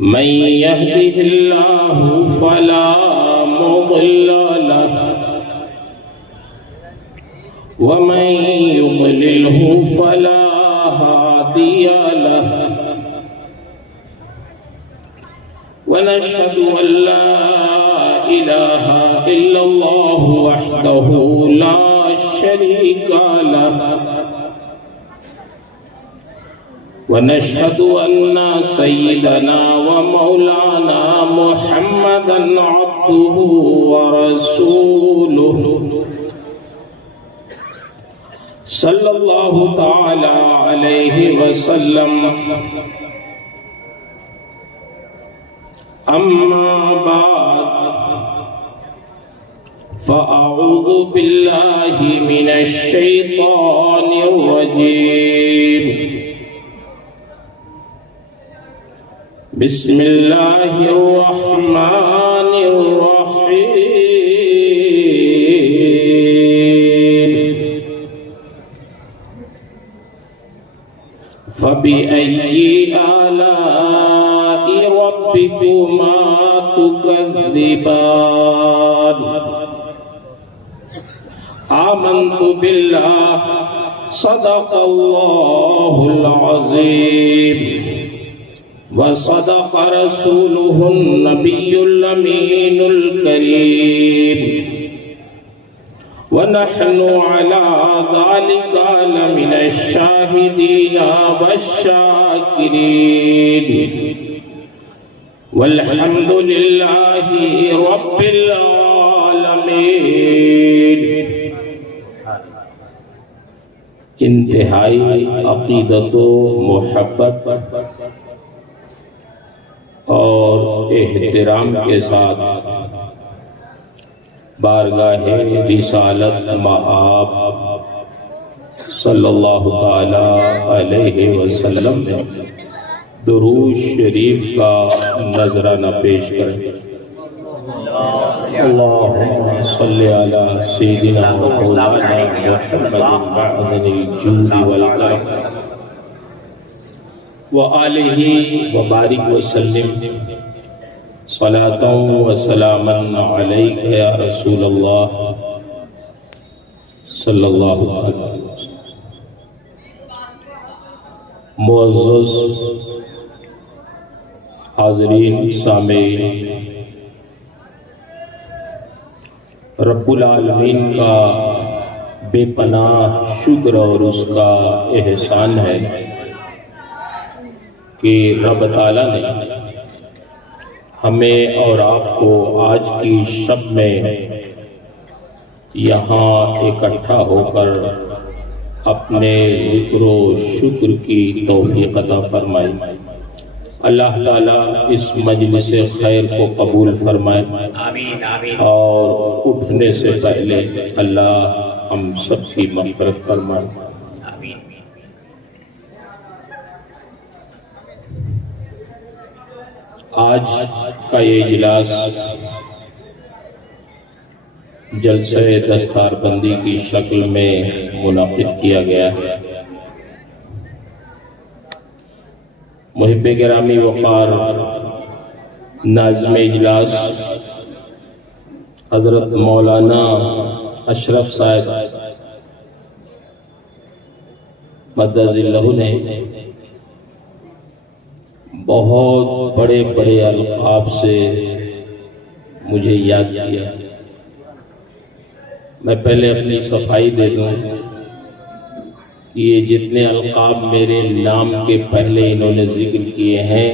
من يهده الله فلا مضل له ومن يضلله فلا هادي له ونشهد أن لا إله إلا الله وحده لا شريك له ونشهد أن سيدنا ومولانا محمدا عبده ورسوله صلى الله تعالى عليه وسلم أما بعد فأعوذ بالله من الشيطان الرجيم بسم الله الرحمن الرحيم فبأي آلاء ربكما تكذبان آمنت بالله صدق الله العظيم وصدق رسوله النبي الأمين الكريم ونحن على ذلك لمن الشاهدين والشاكرين والحمد لله رب العالمين. انتہائی عقیدت و محبت اور احترام کے ساتھ بارگاہ رسالت مآب صلی اللہ تعالی علیہ وسلم میں درود شریف کا نذرانہ پیش کریں. اللہم صلی علی سیدنا مولانا محمد معدن الجود والکرم وآلہ وبارک وسلم صلاۃ و سلاما علیک یا رسول اللہ صلی اللہ علیہ وسلم. معزز حاضرین سامعین، رب العالمین کا بے پناہ شکر اور اس کا احسان ہے کہ رب تعالیٰ نے ہمیں اور آپ کو آج کی شب میں یہاں اکٹھا ہو کر اپنے ذکر و شکر کی توفیق عطا فرمائی. اللہ تعالیٰ اس مجلس خیر کو قبول فرمائے اور اٹھنے سے پہلے اللہ ہم سب کی مغفرت فرمائے. آج کا یہ اجلاس جلسہ دستار بندی کی شکل میں منعقد کیا گیا ہے. محب گرامی وقار ناظم اجلاس حضرت مولانا اشرف صاحب مدد اللہ نے بہت بڑے بڑے القاب سے مجھے یاد کیا. میں پہلے اپنی صفائی دے دوں. یہ جتنے القاب میرے نام کے پہلے انہوں نے ذکر کیے ہیں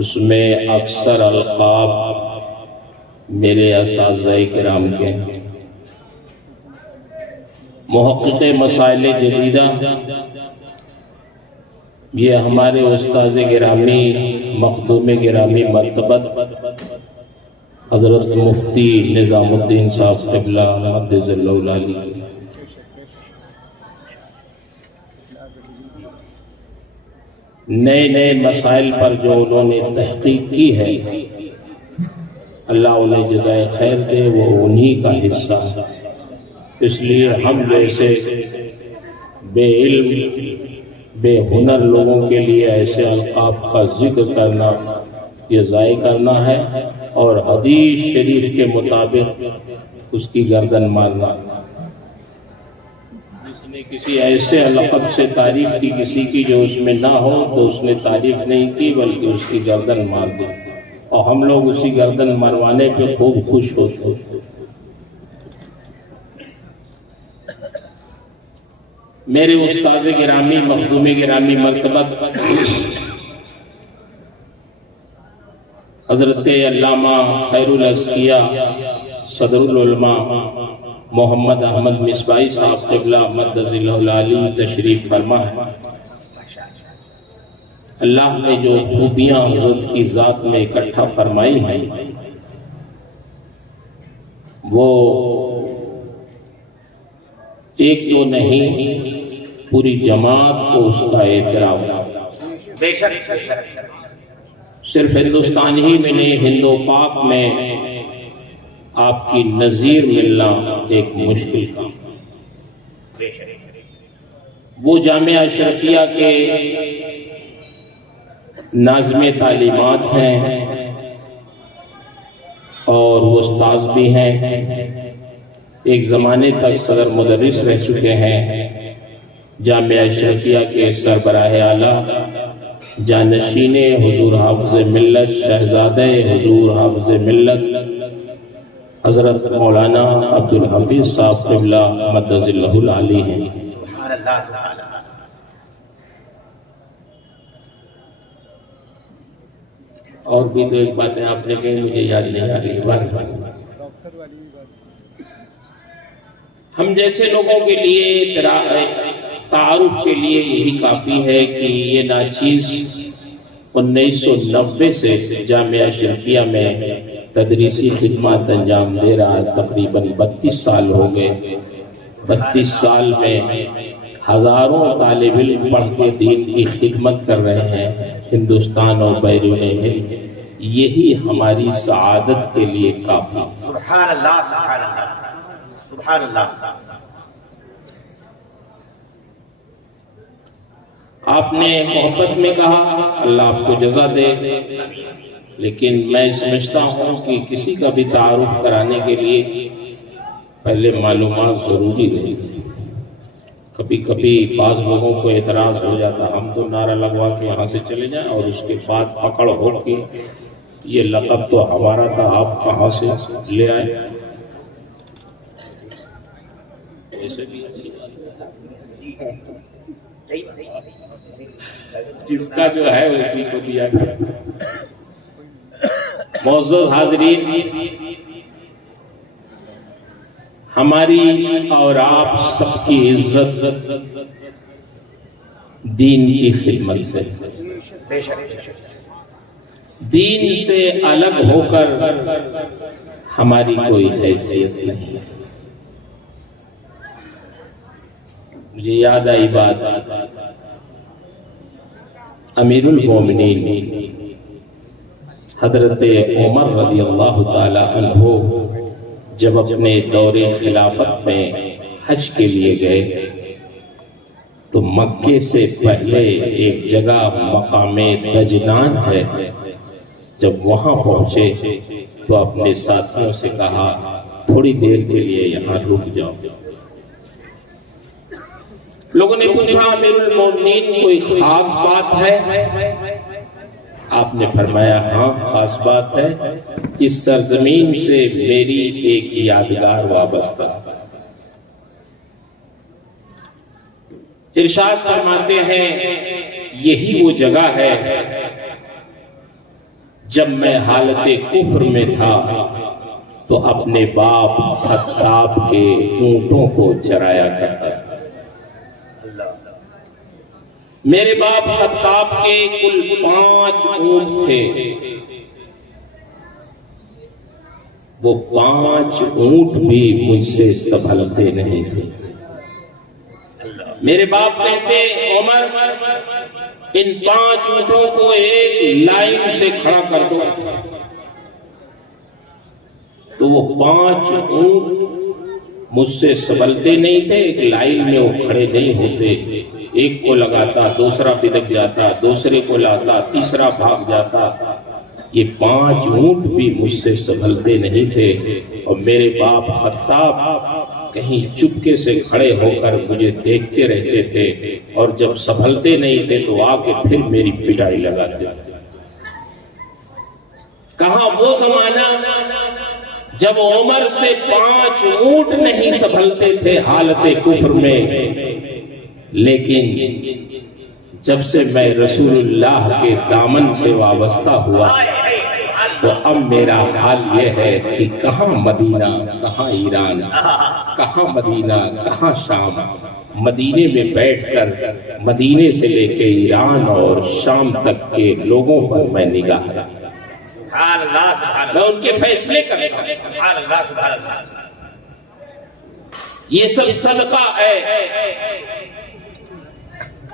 اس میں اکثر القاب میرے اساتذہ کرام کے ہیں. محقق مسائل جدیدہ یہ ہمارے استاذ گرامی مخدوم گرامی مرتبت حضرت مفتی نظام الدین صاحب قبلہ مقدس اللہ علی نئے نئے مسائل پر جو انہوں نے تحقیق کی ہے اللہ انہیں جزائے خیر دے، وہ انہی کا حصہ ہے. اس لیے ہم جیسے بے علم بے ہنر لوگوں کے لیے ایسے القاب کا ذکر کرنا یہ ضائع کرنا ہے، اور حدیث شریف کے مطابق اس کی گردن مارنا۔ جس نے کسی ایسے لقب سے تعریف کی کسی کی جو اس میں نہ ہو تو اس نے تعریف نہیں کی بلکہ اس کی گردن مار دی، اور ہم لوگ اسی گردن مروانے پہ خوب خوش ہوتے۔ میرے استاد گرامی، مخدوم گرامی مرتبت حضرت علامہ خیر الازکیاء صدر العلماء محمد احمد مصباحی صاحب قبلہ مدظ اللہ العلی تشریف فرما ہے۔ اللہ نے جو خوبیاں حضرت کی ذات میں اکٹھا فرمائی ہیں وہ ایک تو نہیں، پوری جماعت کو اس کا اعتراف ہے۔ بے شک صرف ہندوستان ہی میں نہیں، ہند و پاک میں آپ کی نظیر ملنا ایک مشکل کام۔ وہ جامعہ اشرفیہ کے ناظم تعلیمات ہیں اور وہ استاذ بھی ہیں، ایک زمانے تک صدر مدرس رہ چکے ہیں۔ جامعہ اشرفیہ کے سربراہ اعلیٰ جانشین حضور حافظ ملت، شہزادہ حضور حافظ ملت حضرت مولانا عبدالحفیظ صاحب قبلہ مدظ اللہ العلی ہیں۔ سبحان اللہ سبحان اللہ۔ اور بھی تو ایک باتیں آپ نے کہیں مجھے یاد نہیں آ رہی۔ ہم جیسے لوگوں کے لیے تعارف کے لیے یہی کافی ہے کہ یہ ناچیز 1990 سے جامعہ اشرفیہ میں تدریسی خدمات انجام دے رہا ہے۔ تقریباً 32 سال ہو گئے۔ 32 سال میں ہزاروں طالب علم پڑھ کے دین کی خدمت کر رہے ہیں ہندوستان اور بیرون ہند۔ یہی ہماری سعادت کے لیے کافی۔ سبحان اللہ سبحان اللہ سبحان اللہ۔ آپ نے محبت میں کہا، اللہ آپ کو جزا دے، لیکن میں سمجھتا ہوں کہ کسی کا بھی تعارف کرانے کے لیے پہلے معلومات ضروری رہتی۔ کبھی کبھی بعض لوگوں کو اعتراض ہو جاتا، ہم تو نعرہ لگوا کے یہاں سے چلے جائیں اور اس کے بعد پکڑ ہو کے یہ لقب تو ہمارا تھا، آپ کہاں سے لے آئے؟ جس کا جو ہے اسی کو دیا گیا۔ معزز حاضرین، ہماری اور آپ سب کی عزت دین کی خدمت سے، دین سے الگ ہو کر ہماری کوئی حیثیت نہیں۔ مجھے یاد آئی بات، امیر المومنین حضرت عمر رضی اللہ تعالی عنہ جب اپنے دور خلافت میں حج کے لیے گئے تو مکے سے پہلے ایک جگہ مقام دجنان ہے، جب وہاں پہنچے تو اپنے ساتھیوں سے کہا تھوڑی دیر کے لیے یہاں رک جاؤ۔ لوگوں نے پوچھا امیر المومنین کوئی خاص بات ہے؟ آپ نے فرمایا ہاں خاص بات ہے، اس سرزمین سے میری ایک یادگار وابستہ۔ ارشاد فرماتے ہیں یہی وہ جگہ ہے جب میں حالت کفر میں تھا تو اپنے باپ خطاب کے اونٹوں کو چرایا کرتا تھا۔ میرے باپ خطاب کے کل 5 اونٹ تھے، وہ 5 اونٹ بھی مجھ سے سنبھلتے نہیں تھے۔ میرے باپ کہتے عمر ان 5 اونٹوں کو ایک لائن سے کھڑا کر دو، تو وہ 5 اونٹ مجھ سے سنبھلتے نہیں تھے، ایک لائن میں وہ کھڑے نہیں ہوتے۔ ایک کو لگاتا، دوسرا پدک جاتا، دوسرے کو لاتا، تیسرا بھاگ جاتا۔ یہ 5 اونٹ بھی مجھ سے سنبھلتے نہیں تھے، اور میرے باپ خطاب کہیں چپکے سے کھڑے ہو کر مجھے دیکھتے رہتے تھے، اور جب سنبھلتے نہیں تھے تو آ کے پھر میری پٹائی لگاتے تھے۔ کہاں وہ زمانہ جب عمر سے 5 اونٹ نہیں سنبھلتے تھے حالت کفر میں، لیکن جب سے میں رسول اللہ کے دامن سے وابستہ ہوا تو اب میرا حال یہ ہے کہ کہاں مدینہ، کہاں ایران، کہاں مدینہ، کہاں شام، مدینے میں بیٹھ کر مدینے سے لے کے ایران اور شام تک کے لوگوں پر میں نگاہ رکھتا، میں ان کے فیصلے کرتا ہوں۔ یہ سب صدقہ ہے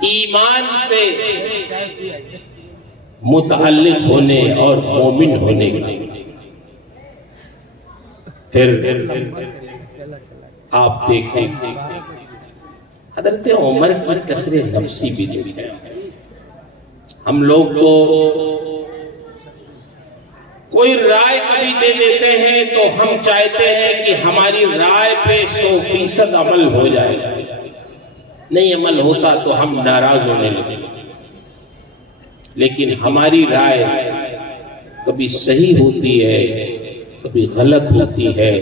ایمان سے متعلق ہونے اور مومن ہونے کا۔ پھر آپ دیکھیں حضرت عمر کی کثر نفسی بھی دیکھیں۔ ہم لوگ تو کوئی رائے کبھی دے دیتے ہیں تو ہم چاہتے ہیں کہ ہماری رائے پہ 100% عمل ہو جائے، نہیں عمل ہوتا تو ہم ناراض ہونے لگے۔ لیکن ہماری رائے کبھی صحیح ہوتی ہے، کبھی غلط ہوتی ہے،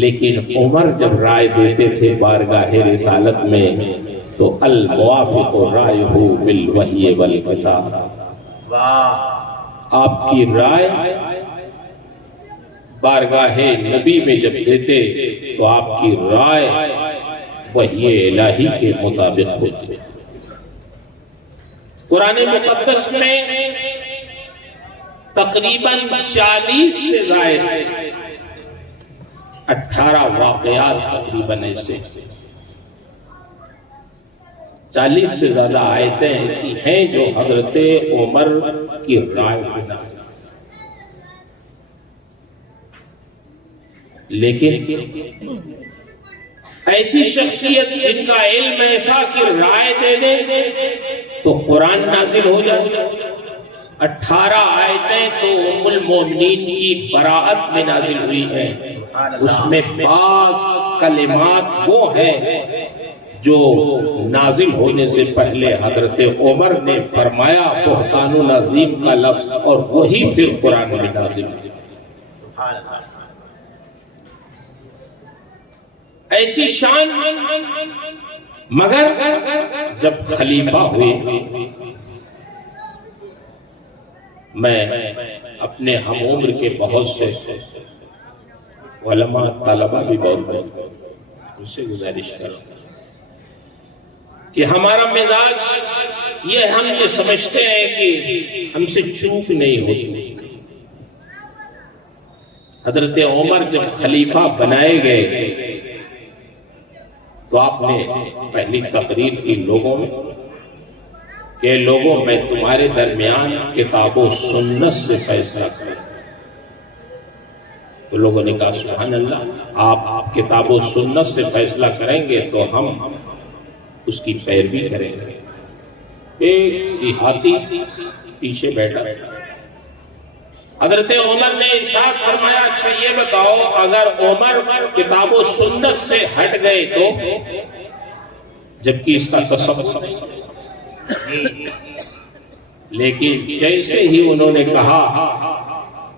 لیکن عمر جب رائے دیتے تھے بارگاہ رسالت میں تو الموافق رائے بالوحی والکتاب، آپ کی رائے بارگاہ نبی میں جب دیتے تو آپ کی رائے وحی الہی کے مطابق ہوتی۔ قرآن مقدس میں تقریباً 40 سے زائد 18 واقعات تقریباً ایسے، 40 سے زیادہ آیتیں ایسی ہیں جو حضرت عمر کی رائے بنا، لیکن ایسی شخصیت جن کا علم ایسا کہ رائے دے دے تو قرآن نازل ہو جائے۔ 18 آیتیں تو ام المومنین کی براءت میں نازل ہوئی ہیں، اس میں بعض کلمات وہ ہیں جو نازل ہونے سے پہلے حضرت عمر نے فرمایا بہتان عظیم کا لفظ، اور وہی پھر قرآن میں نازل ہوئی۔ ایسی شان، مگر جب خلیفہ ہوئے، میں اپنے ہم عمر کے بہت سے علماء طلبہ بھی بہت ان سے گزارش کروں کہ ہمارا مزاج یہ، ہم یہ سمجھتے ہیں کہ ہم سے چوک نہیں ہوتی۔ حضرت عمر جب خلیفہ بنائے گئے تو آپ نے پہلی تقریر کی لوگوں میں کہ لوگوں میں تمہارے درمیان کتاب و سنت سے فیصلہ کریں۔ تو لوگوں نے کہا سبحان اللہ، آپ کتاب و سنت سے فیصلہ کریں گے تو ہم اس کی پیروی کریں گے۔ ایک دیہاتی پیچھے بیٹھا، حضرت عمر نے ارشاد فرمایا اچھا یہ بتاؤ اگر عمر کتاب و سنت سے ہٹ گئے تو، جبکہ اس کا تصور نہیں، لیکن جیسے ہی انہوں نے کہا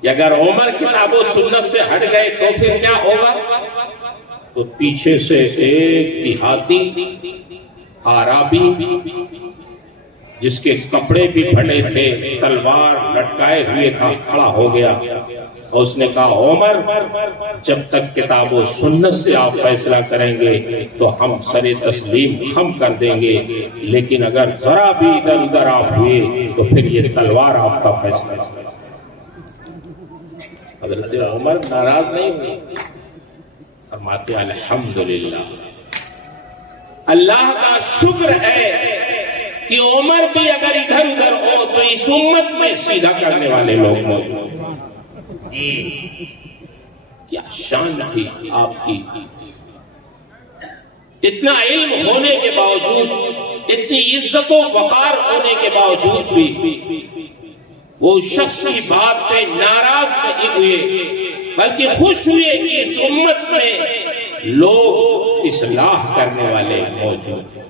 کہ اگر عمر کتاب و سنت سے ہٹ گئے تو پھر کیا ہوگا، تو پیچھے سے ایک دیہاتی عربی جس کے کپڑے بھی پھٹے تھے، تلوار لٹکائے ہوئے تھا، کھڑا ہو گیا اور اس نے کہا عمر جب تک کتاب و سنت سے آپ فیصلہ کریں گے تو ہم سر تسلیم خم کر دیں گے، لیکن اگر ذرا بھی ادھر ادھر آپ ہوئے تو پھر یہ تلوار آپ کا فیصلہ۔ حضرت عمر ناراض نہیں ہوئے، فرماتے الحمدللہ، اللہ کا شکر ہے کہ عمر بھی اگر ادھر ادھر ہو تو اس امت میں سیدھا کرنے والے لوگ موجود۔ کیا شان تھی آپ کی، اتنا علم ہونے کے باوجود اتنی عزت و وقار ہونے کے باوجود بھی وہ شخص کی بات پہ ناراض نہیں ہوئے، بلکہ خوش ہوئے کہ اس امت میں لوگ اصلاح کرنے والے موجود ہیں۔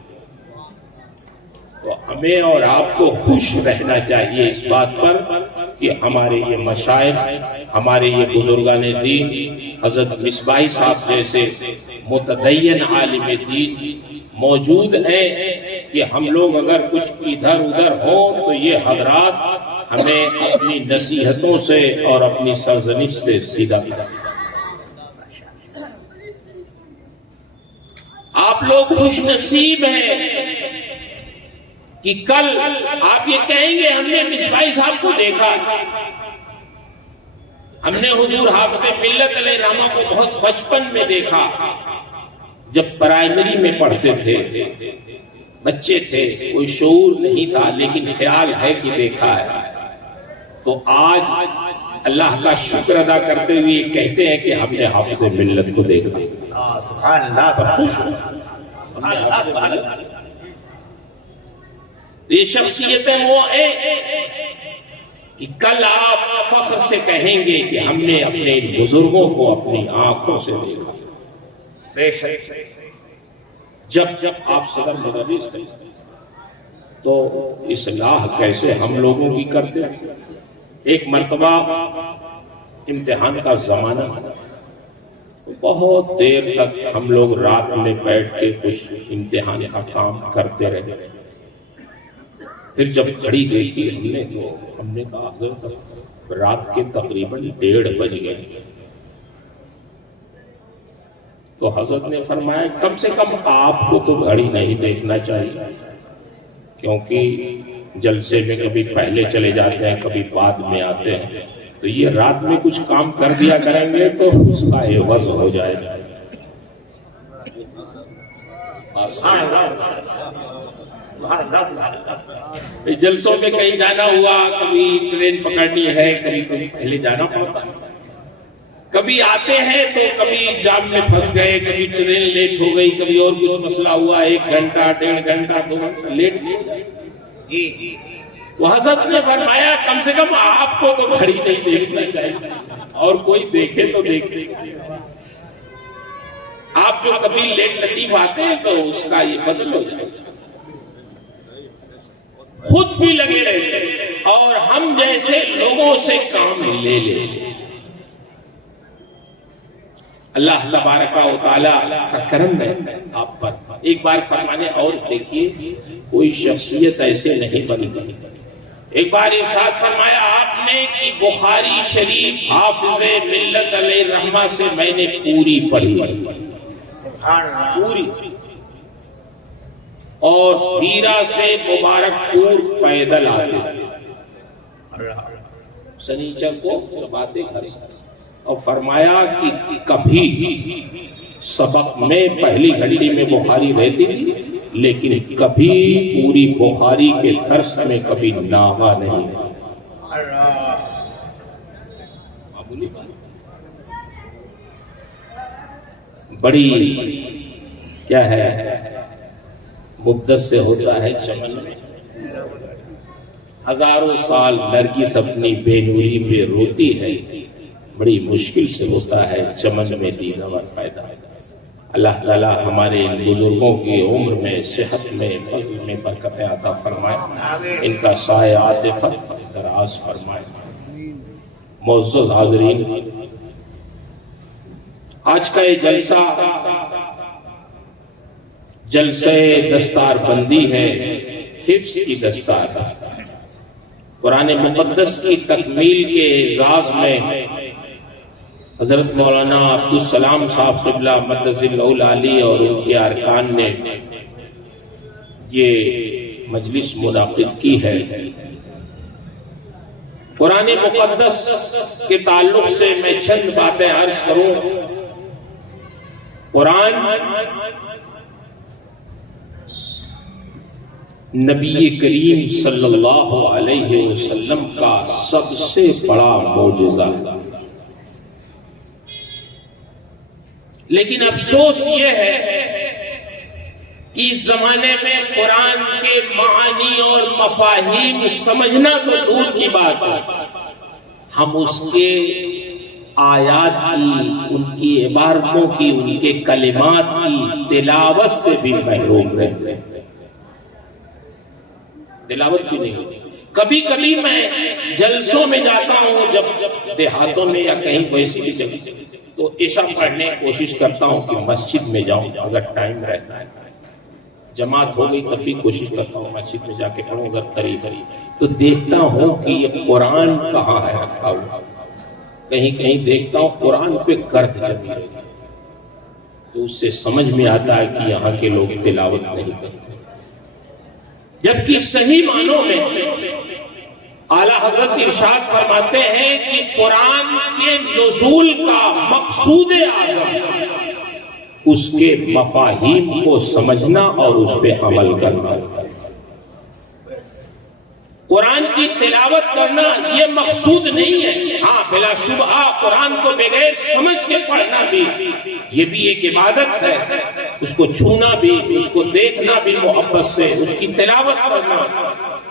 تو ہمیں اور آپ کو خوش رہنا چاہیے اس بات پر کہ ہمارے یہ مشائخ، ہمارے یہ بزرگان دین، حضرت مصباحی صاحب جیسے متدین عالم دین موجود ہیں کہ ہم لوگ اگر کچھ ادھر ادھر ہوں تو یہ حضرات ہمیں اپنی نصیحتوں سے اور اپنی سرزنش سے سیدھا کریں۔ آپ لوگ خوش نصیب ہیں کہ کل آپ یہ کہیں گے ہم نے مصباحی صاحب کو دیکھا، ہم نے حضور حافظ ملت علیہ الرحمہ کو بہت بچپن میں دیکھا، جب پرائمری میں پڑھتے تھے، بچے تھے، کوئی شعور نہیں تھا، لیکن خیال ہے کہ دیکھا ہے۔ تو آج اللہ کا شکر ادا کرتے ہوئے کہتے ہیں کہ ہم نے حافظ ملت کو دیکھا۔ سبحان اللہ، سبحان اللہ۔ یہ شخصیتیں وہ ہیں کہ کل آپ فخر سے کہیں گے کہ ہم نے اپنے بزرگوں کو اپنی آنکھوں سے دیکھا۔ بے شک جب آپ صدر مدرس تھے تو اصلاح کیسے ہم لوگوں کی کرتے ہیں۔ ایک مرتبہ امتحان کا زمانہ تھا، بہت دیر تک ہم لوگ رات میں بیٹھ کے کچھ امتحان کا کام کرتے رہے۔ پھر جب گھڑی دیکھی ہم نے کہا حضرت رات کے تقریباً 1:30 بج گئے۔ تو حضرت نے فرمایا کم سے کم آپ کو تو گھڑی نہیں دیکھنا چاہیے، کیونکہ جلسے میں کبھی پہلے چلے جاتے ہیں، کبھی بعد میں آتے ہیں، تو یہ رات میں کچھ کام کر دیا کریں گے تو اس کا عوض ہو جائے گا۔ جلسوں میں کہیں جانا ہوا، کبھی ٹرین پکڑنی ہے، کبھی پہلے جانا پڑتا ہے، کبھی آتے ہیں تو کبھی جام میں پھنس گئے، کبھی ٹرین لیٹ ہو گئی، کبھی اور کچھ مسئلہ ہوا، 1 گھنٹہ 1.5 گھنٹہ 2 گھنٹہ لیٹ ہو گئے۔ تو حضرت نے فرمایا کم سے کم آپ کو تو گھڑی نہیں دیکھنا چاہیے، اور کوئی دیکھے تو دیکھے۔ آپ جو کبھی لیٹ لطیف آتے ہیں تو اس کا یہ بدل ہو جائے، خود بھی لگے رہتے اور ہم جیسے لوگوں سے کام لے لے۔ اللہ تبارک و تعالی کا کرم ہے آپ پر۔ ایک بار فرمانے اور دیکھیے، کوئی شخصیت ایسے نہیں بنتی۔ ایک بار ارشاد فرمایا آپ نے کہ بخاری شریف حافظ ملت علیہ الرحمہ سے میں نے پوری پڑھی، پوری، اور ہیرا سے مبارک پور پیدل آتے سنیچر کو جب آتے گھر سے، اور فرمایا کہ کبھی سبق میں پہلی گھنٹی میں بخاری رہتی تھی، لیکن کبھی پوری بخاری کے درس میں کبھی ناغہ نہیں۔ بڑی کیا ہے مدت سے ہوتا ہے چمن میں، ہزاروں سال نرگس اپنی بے نوری پہ روتی ہے، بڑی مشکل سے ہوتا ہے چمن میں دینور پیدا۔ اللہ تعالیٰ ہمارے ان بزرگوں کی عمر میں، صحت میں، فضل میں برکت عطا فرمائے، ان کا سایہ عاطفت دراز فرمائے۔ معزز حاضرین، آج کا یہ جلسہ جلسہ دستار بندی ہے، حفظ کی دستار، قرآن مقدس کی تکمیل کے اعزاز میں حضرت مولانا عبدالسلام صاحب قبلہ مدظل العالی اور ان کے ارکان نے یہ مجلس منعقد کی ہے۔ قرآن مقدس کے تعلق سے میں چند باتیں عرض کروں۔ قرآن نبی کریم صلی اللہ علیہ وسلم کا سب سے بڑا معجزہ ہے، لیکن افسوس یہ ہے کہ اس زمانے میں قرآن کے معانی اور مفاہیم سمجھنا تو دور کی بات ہے، ہم اس کے آیات کی، ان کی عبارتوں کی، ان کے کلمات کی تلاوت سے بھی محروم رہتے ہیں، تلاوت بھی نہیں ہوتی۔ کبھی کبھی میں جلسوں میں جاتا ہوں، جب دیہاتوں میں یا کہیں ویسی بھی جگہ، تو عشاء پڑھنے کی کوشش کرتا ہوں کہ مسجد میں جاؤں اگر ٹائم رہتا ہے، جماعت ہو گئی تب بھی کوشش کرتا ہوں مسجد میں جا کے پڑھوں اگر قریب، تو دیکھتا ہوں کہ یہ قرآن کہاں ہے رکھا ہوا، کہیں کہیں دیکھتا ہوں قرآن پہ گرد جمی رہی، تو اس سے سمجھ میں آتا ہے کہ یہاں کے لوگ تلاوت نہیں کرتے، جبکہ صحیح معنوں میں اعلیٰ حضرت ارشاد فرماتے ہیں کہ قرآن کے نزول کا مقصود اعظم اس کے مفاہیم کو سمجھنا اور اس پہ عمل کرنا، قرآن کی تلاوت کرنا یہ مقصود نہیں ہے، ہاں بلا شبہ قرآن کو بغیر سمجھ کے پڑھنا بھی یہ بھی ایک عبادت ہے، اس کو چھونا بھی، اس کو دیکھنا بھی محبت سے، اس کی تلاوت کرنا،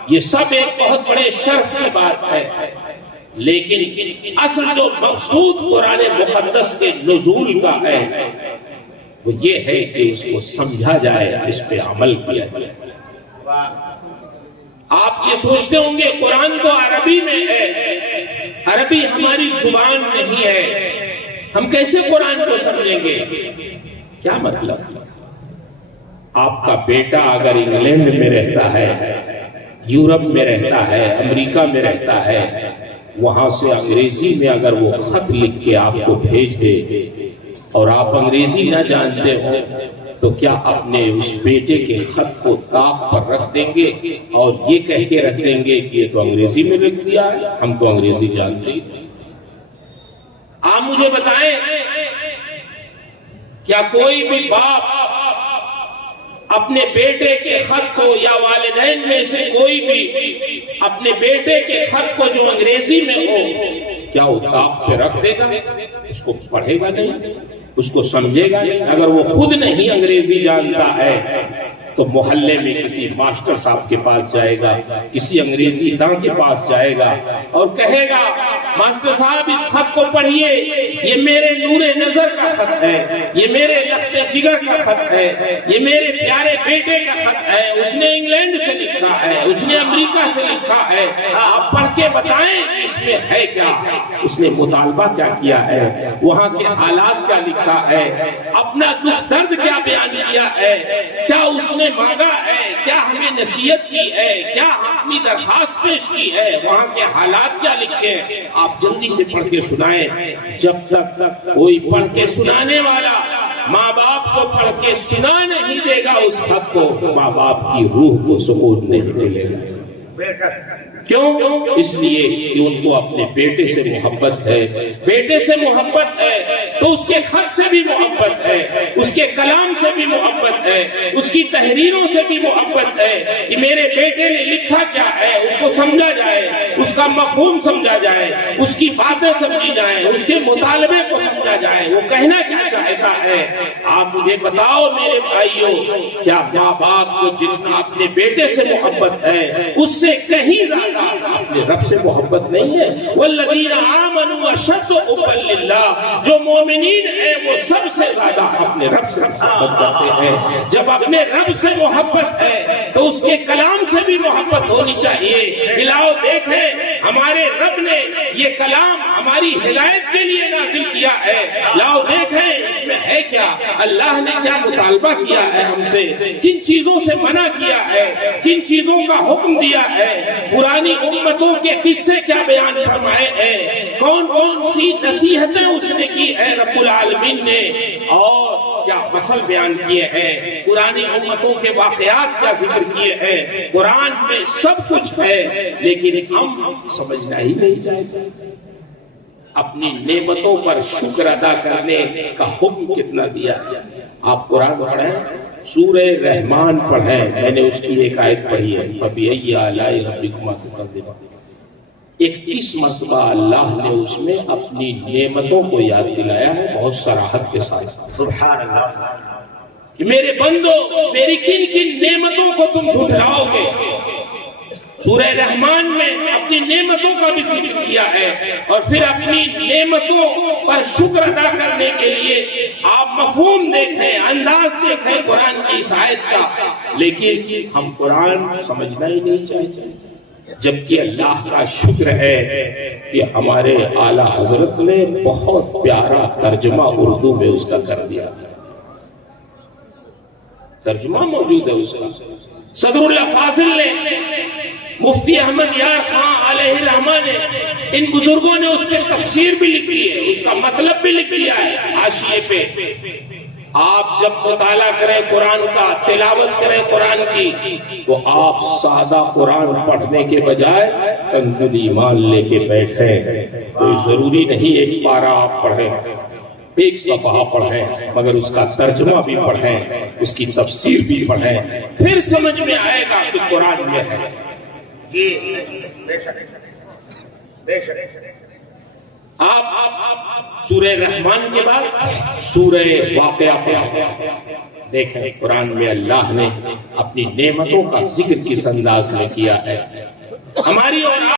یہ سب ایک بہت بڑے شرف کی بات ہے، لیکن اصل جو مقصود قرآن مقدس کے نزول کا ہے وہ یہ ہے کہ اس کو سمجھا جائے، اس پہ عمل کیا جائے۔ آپ یہ سوچتے ہوں گے قرآن تو عربی میں ہے، عربی ہماری زبان نہیں ہے، ہم کیسے قرآن کو سمجھیں گے؟ کیا مطلب؟ آپ کا بیٹا اگر انگلینڈ میں رہتا ہے، یورپ میں رہتا ہے، امریکہ میں رہتا ہے، وہاں سے انگریزی میں اگر وہ خط لکھ کے آپ کو بھیج دے اور آپ انگریزی نہ جانتے ہو تو کیا اپنے اس بیٹے کے خط کو طاق پر رکھ دیں گے اور یہ کہہ کے رکھ دیں گے کہ یہ تو انگریزی میں لکھ دیا ہے، ہم تو انگریزی جانتے ہی؟ آپ مجھے بتائیں کیا کوئی بھی باپ اپنے بیٹے کے خط کو، یا والدین میں سے کوئی بھی اپنے بیٹے کے خط کو جو انگریزی میں ہو کیا وہ طاق پہ رکھ دے گا؟ اس کو پڑھے گا نہیں، اس کو سمجھے گا نہیں۔ اگر وہ خود نہیں انگریزی جانتا ہے تو محلے میں کسی ماسٹر صاحب کے پاس جائے گا، کسی انگریزی داں کے پاس جائے گا اور کہے گا ماسٹر صاحب اس خط کو پڑھیے، یہ میرے نور نظر کا خط ہے، یہ میرے لخت جگر کا خط ہے، یہ میرے پیارے بیٹے کا خط ہے، اس نے انگلینڈ سے لکھا ہے، اس نے امریکہ سے لکھا ہے، آپ پڑھ کے بتائیں اس میں ہے کیا، اس نے مطالبہ کیا کیا ہے، وہاں کے حالات کیا لکھا ہے، اپنا دکھ درد کیا بیان کیا ہے، کیا اس نے مانگا ہے، کیا ہمیں نصیحت کی ہے، کیا اپنی درخواست پیش کی ہے، وہاں کے حالات کیا لکھے ہیں، آپ جلدی سے پڑھ کے سنائیں۔ جب تک کوئی پڑھ کے سنانے والا ماں باپ کو پڑھ کے سنا نہیں دے گا اس خط کو، ماں باپ کی روح کو سکون نہیں ملے گا۔ کیوں؟ اس لیے کہ ان کو اپنے بیٹے سے محبت ہے، بیٹے سے محبت ہے تو اس کے خط سے بھی محبت ہے، اس کے کلام سے بھی محبت ہے، اس کی تحریروں سے بھی محبت ہے کہ میرے بیٹے نے لکھا کیا ہے، اس کو سمجھا جائے، اس کا مفہوم سمجھا جائے، اس کی باتیں سمجھی جائیں، اس کے مطالبے کو سمجھا جائے، وہ کہنا کیا چاہتا ہے۔ آپ مجھے بتاؤ میرے بھائیوں، کیا ماں باپ کو جن کا اپنے بیٹے سے محبت ہے اس سے کہیں زیادہ اپنے رب سے محبت نہیں ہے؟ والذین آمنوا اشد حبا للہ، جو مومنین ہیں وہ سب سے زیادہ اپنے رب سے محبت کرتے ہیں۔ جب اپنے رب سے محبت ہے تو اس کے کلام سے بھی محبت ہونی چاہیے۔ لاؤ دیکھیں ہمارے رب نے یہ کلام ہماری ہدایت کے لیے نازل کیا ہے، لاؤ دیکھیں اس میں ہے کیا، اللہ نے کیا مطالبہ کیا ہے ہم سے، کن چیزوں سے منع کیا ہے، کن چیزوں کا حکم دیا ہے، پرانی امتوں کے قصے کیا بیان فرمائے ہیں، کون کون سی نصیحتیں اس نے کی ہے رب العالمین نے، اور کیا مسل بیان کیے ہیں، پرانی امتوں کے واقعات کیا ذکر کیے ہیں۔ قرآن میں سب کچھ ہے لیکن ہم سمجھنا ہی نہیں چاہتے۔ اپنی نعمتوں پر شکر ادا کرنے کا حکم کتنا دیا۔ آپ قرآن پڑھیں، سورہ رحمان پڑھیں، میں نے اس کی ایک آیت پڑھی ہے، فَبِأَيِّ آلَاءِ رَبِّكُمَا تُكَذِّبَانِ، 31 مرتبہ اللہ نے اس میں اپنی نعمتوں کو یاد دلایا ہے، بہت صراحت کے ساتھ۔ سبحان اللہ۔ کہ میرے بندو میری کن کن نعمتوں کو تم جھٹلاؤ گے۔ سورہ رحمان میں اپنی نعمتوں کا بھی ذکر کیا ہے، اور پھر اپنی نعمتوں پر شکر ادا کرنے کے لیے آپ مفہوم دیکھیں، انداز دیکھیں قرآن کی اس آیت کا، لیکن ہم قرآن سمجھنا ہی نہیں چاہتے، جبکہ اللہ کا شکر ہے کہ ہمارے اعلیٰ حضرت نے بہت پیارا ترجمہ اردو میں اس کا کر دیا، ترجمہ موجود ہے اس کا۔ صدر اللہ فاضل نے، مفتی احمد یار خان علیہ الرحمہ نے، ان بزرگوں نے اس پہ تفسیر بھی لکھی ہے، اس کا مطلب بھی لکھ لیا ہے حاشیے پہ۔ آپ جب مطالعہ کریں قرآن کا، تلاوت کریں قرآن کی، تو آپ سادہ قرآن پڑھنے کے بجائے کنز ایمان لے کے بیٹھیں۔ کوئی ضروری نہیں ایک پارہ آپ پڑھیں، ایک صفحہ پڑھیں، مگر اس کا ترجمہ بھی پڑھیں، اس کی تفسیر بھی پڑھیں، پھر سمجھ میں آئے گا کہ قرآن میں ہے۔ جی بے شک بے شک۔ آپ سورہ رحمان کے بعد سورہ واقعہ پہ دیکھیں، قرآن میں اللہ نے اپنی نعمتوں کا ذکر کس انداز میں کیا ہے۔ ہماری اور